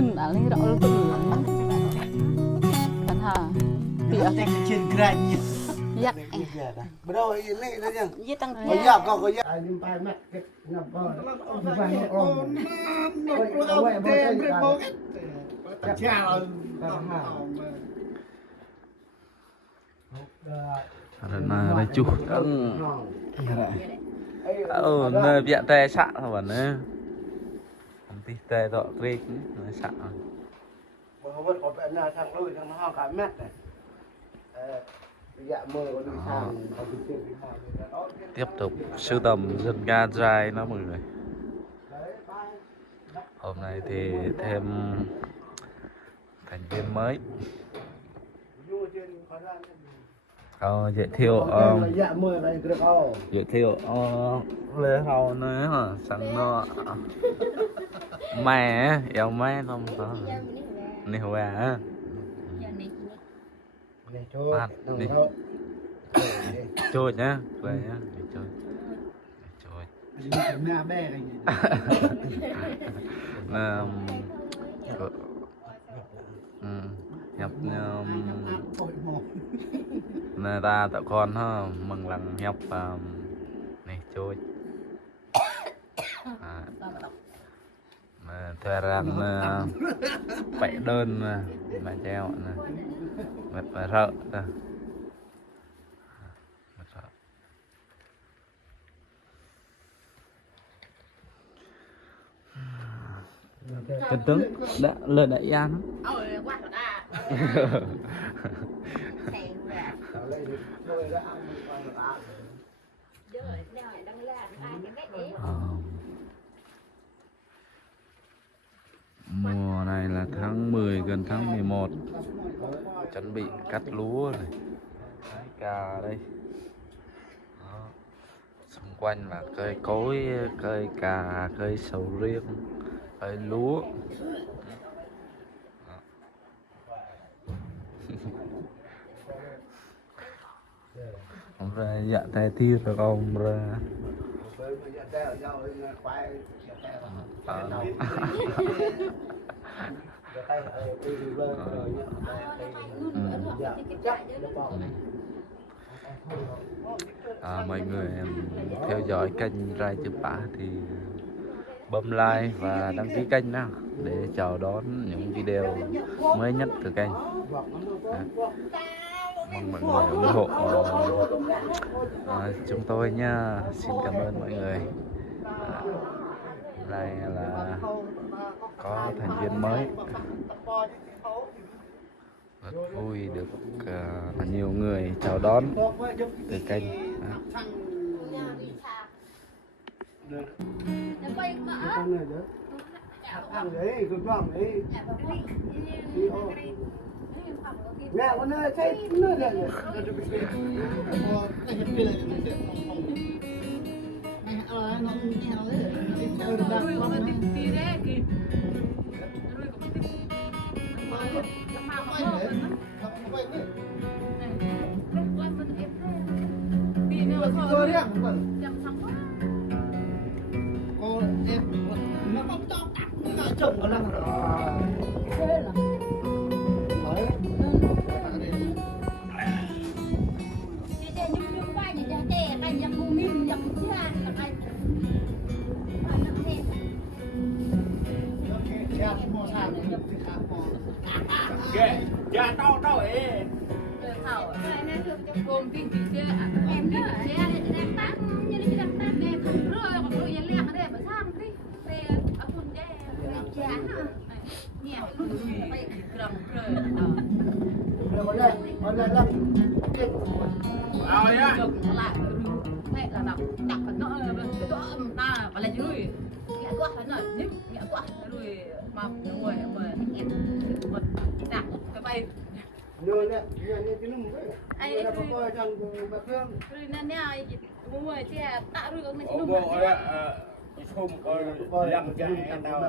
nun ali ra ol tu kan ha Dia kecil geraknya. yak Bro ini saja. ye tang Có giặc có giặc. Ai đi bay mắt cái ngập bờ. Bay ôm. Ôi tem cái bố. Chào. Karena cu nơi viện tè sạ thôi bạn ấy tí tè dọ trik nó sạ Bố vẫn có vẻ nào thằng lui thằng nó cả mét này. Dạ mơ có đi sang tiếp tục sưu tầm dân ca dry nó mọi người. Hôm nay thì thêm thành viên mới. Giới thiệu Lê Hầu nữa hả? Sẵn nó mẹ yêu mẹ không có nè hoa á bắt đi trôi nhá về nhá trôi Mẹ bé cái gì nhập nè ta tạo con ha mừng lần nhập này trôi thuê rằng vẽ đơn mà treo nè mà sợ cái tướng đã lên đại an mùa này là tháng 10 gần tháng 11 chuẩn bị cắt lúa này cà đây đó. Xung quanh là cây cối cây cà cây sầu riêng cây lúa ông ra dạ tay tiêu rồi ông ra mọi người theo dõi kênh Rai Chữ Bả thì bấm like và đăng ký kênh nào để chào đón những video mới nhất từ kênh. Mong mọi người ủng hộ chúng tôi nha. Xin cảm ơn mọi người. Đây là có thành viên mới, rất vui được nhiều người chào đón từ kênh. Nè, con ơi, cái nơi này này. Chồng nó lăng dạ tao ấy gồm tin chị xe em nữa xe này em bán như thế làm bán em không rơi còn rơi nhà lẹt này mà sang đi xe ở thôn xe chán nhẹ phải cầm rơi chụp lại thế là đọc nó cái đó ta và lại rồi nghĩa quá phải nói nhức nghĩa quá rồi mà ngồi mà em một đặt cái bay nơi nè cái nó ai nó coi rằng bạc hương rồi nên ai mua che tạ rồi con này không có lăng chạy nào